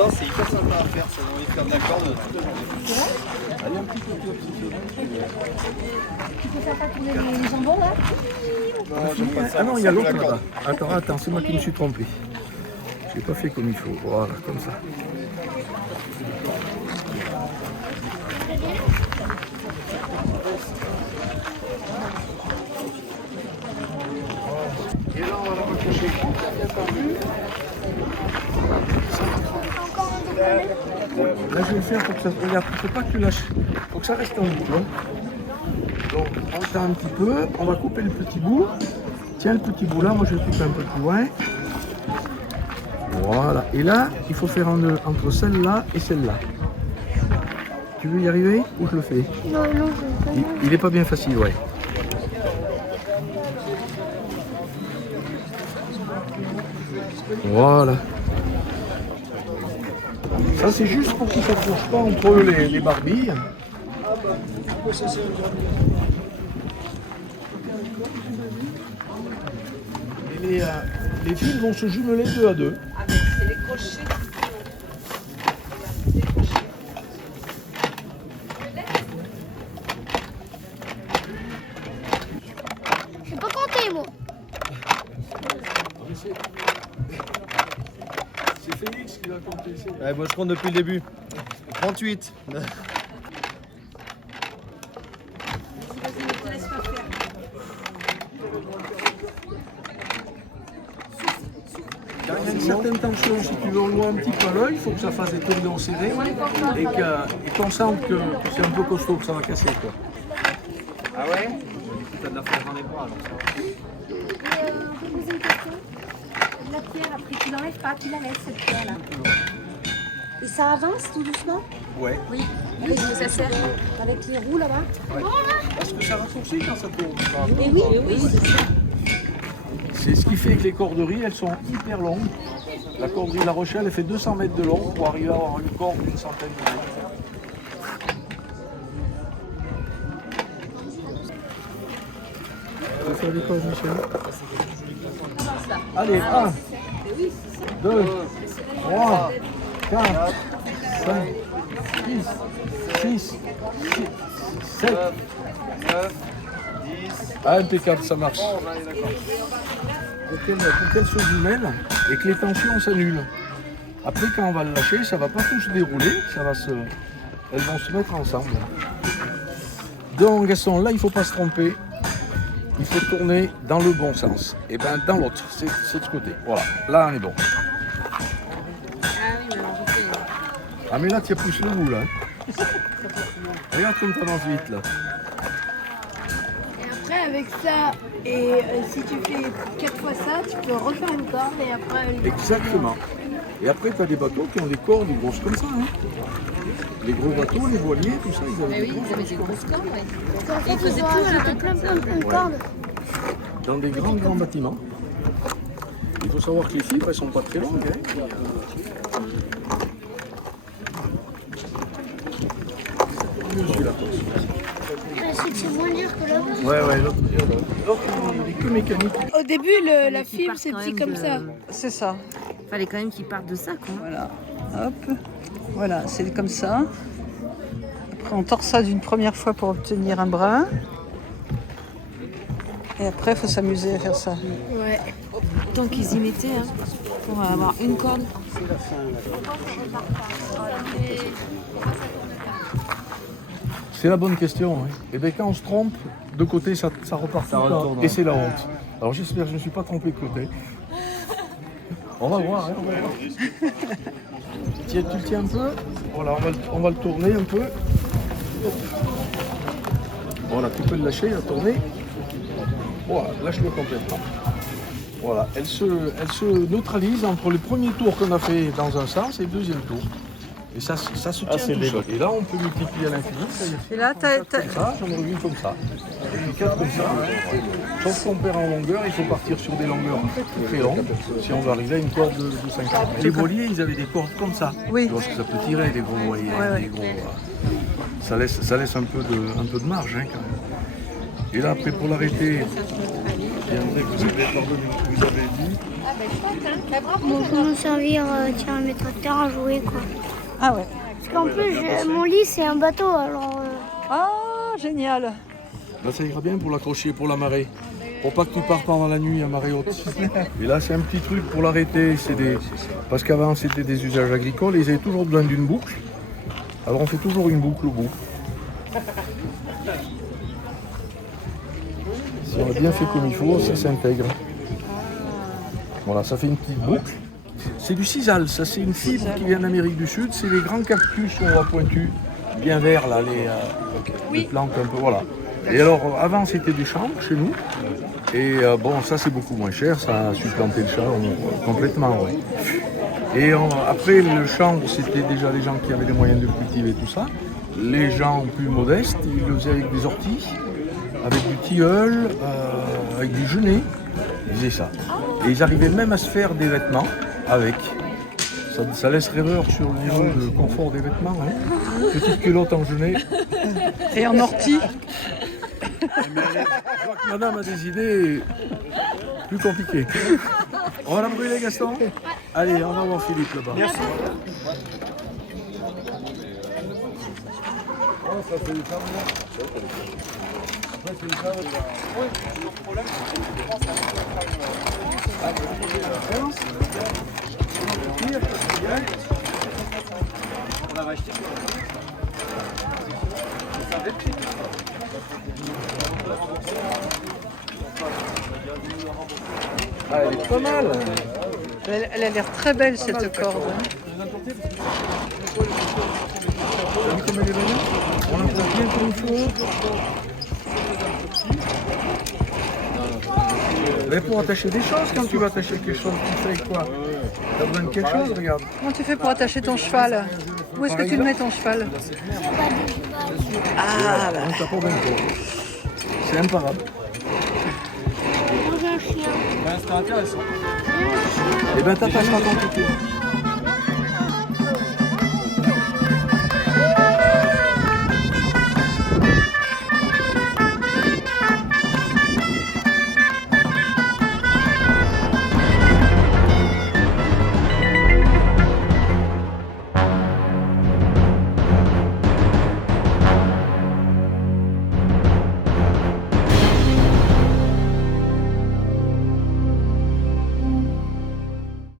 temps, c'est hyper sympa à faire, ça m'a envie de faire de la corde. Allez, un petit peu plus. Tu peux faire ça pour les jambons là? Non, j'aime pas ça. Ah non, il y a l'autre là-bas. Attends, c'est moi qui me suis trompé. J'ai pas fait comme il faut. Voilà, comme ça. Et là, on va la raccrocher. Là, je vais le faire pour que ça. Regarde, il ne faut pas que tu lâches. Il faut que ça reste en boucle. Donc, on tend un petit peu. On va couper le petit bout. Tiens, le petit bout là, moi je le coupe un peu plus loin. Voilà. Et là, il faut faire un nœud entre celle-là et celle-là. Tu veux y arriver ou je le fais? Non, Il n'est pas bien facile, ouais. Voilà. Ça, c'est juste pour qu'il ne s'accroche pas entre les barbilles. Et les fils vont se jumeler 2 à 2. C'est les crochets. je sais pas compter moi. C'est Félix qui va compter. Ouais, moi je compte depuis le début. 38. Quand il y a une certaine tension, si tu veux, on le voit un petit peu à l'œil, il faut que ça fasse des cordons serrés et qu'on sente que c'est un peu costaud, que ça va casser. Quoi. Ah ouais? T'as de la fleur dans les bras alors ça. On peut poser une question? La pierre, après tu l'enlèves pas, tu la laisses cette pierre là. Et ça avance tout doucement? Ouais. Oui, ça sert. Avec les roues là-bas? Parce que ça raccourcit quand ça tourne. Et oui, c'est ça. C'est ce qui fait que les corderies, elles sont hyper longues. La corderie de La Rochelle, elle fait 200 mètres de long pour arriver à avoir une corde d'une centaine de mètres. Tu veux faire des cordes, Michel? Allez, 1, 2, 3, 4, 5, 6, 7. 9, 10. Ah, impeccable, ça marche. Pour qu'elle se jumelle et que les tensions s'annulent. Après, quand on va le lâcher, ça ne va pas tout se dérouler, elles vont se mettre ensemble. Donc, elles sont là, il ne faut pas se tromper. Il faut tourner dans le bon sens. Et bien, dans l'autre, c'est de ce côté. Voilà, là, on est bon. Ah, mais là, tu as plus le bout, là. Regarde comme tu avances vite, là. Après, avec ça, et si tu fais 4 fois ça, tu peux refaire une corde et après... Exactement. Et après, tu as des bateaux qui ont des cordes grosses comme ça. Hein. Les gros bateaux, les voiliers, tout ça, ils avaient Oui, ils avaient des grosses cordes, oui. Ils faisaient tout à la plein de cordes. dans des grands bâtiments. Il faut savoir que les fibres, elles sont pas très longues. Hein. C'est moins dur que l'autre. Ouais, l'autre, il est que mécanique. Au début, la fibre, c'est petit comme ça. C'est ça. Fallait quand même qu'ils partent de ça, quoi. Voilà, hop, voilà, c'est comme ça. Après, on tord ça d'une première fois pour obtenir un brin. Et après, il faut s'amuser à faire ça. Ouais. Tant qu'ils y mettaient, hein, pour avoir une corde. C'est la bonne question. Hein. Et bien, quand on se trompe, de côté, ça repart tout le temps. Et c'est la honte. Alors, j'espère que je ne me suis pas trompé de côté. On va voir. Hein, tu le tiens un peu. Voilà, on va le tourner un peu. Voilà, tu peux le lâcher, la tourner. Voilà, lâche-le complètement. Voilà, elle se neutralise entre le premier tour qu'on a fait dans un sens et le deuxième tour. Et ça se tient tout seul. Et là, on peut multiplier à l'infini. Et là, Comme ça, j'en aurai une comme ça. Et puis 4 comme ça. Sauf qu'on perd en longueur, il faut partir sur des longueurs très longues si on veut arriver à une corde de 50. Les voiliers, ils avaient des cordes comme ça. Oui. Tu vois ce que ça peut tirer, des gros voiliers. Ouais. Des gros, ça laisse un peu de marge hein, quand même. Et là, après, pour l'arrêter, il y a un vrai que vous avez dit. Bon, pour m'en servir, tiens, mes tracteurs à jouer, quoi. Ah ouais. Parce qu'en plus, mon lit, c'est un bateau, alors... Ah, génial. Là, ça ira bien pour l'accrocher pour la marée. Pour pas que tu partes pendant la nuit à marée haute. Et là, c'est un petit truc pour l'arrêter. Parce qu'avant, c'était des usages agricoles. Ils avaient toujours besoin d'une boucle. Alors, on fait toujours une boucle au bout. Si on a bien fait comme il faut, ça s'intègre. Voilà, ça fait une petite boucle. C'est du sisal, ça c'est une fibre qui vient d'Amérique du Sud. C'est les grands cactus qu'on voit pointus, bien verts là, les plantes un peu, voilà. Et alors, avant c'était des chanvres chez nous. Et bon, ça c'est beaucoup moins cher, ça a supplanté le chanvre complètement, ouais. Et après, le chanvre, c'était déjà les gens qui avaient les moyens de cultiver tout ça. Les gens plus modestes, ils le faisaient avec des orties, avec du tilleul, avec du genêt. Ils faisaient ça. Et ils arrivaient même à se faire des vêtements avec. Ça laisse rêveur sur le niveau de confort des vêtements. Hein. Petite culotte en genêt. Et en ortie. Je vois que madame a des idées plus compliquées. On va la brûler, Gaston? Allez, on va voir Philippe là-bas. Merci. Ah, elle est pas mal. Elle a l'air très belle cette corde. T'as vu comme elle est venue? On la prend bien comme il faut. Mais pour attacher des choses, quand tu vas attacher quelque chose, tu fais quoi? T'as besoin de quelque chose, regarde. Comment tu fais pour attacher ton cheval? Où est-ce que tu le mets ton cheval? Ah, là. On t'a pas bien fait. C'est imparable. Manger un chien. Ben, c'était intéressant. Eh ben, t'attacheras ton petit.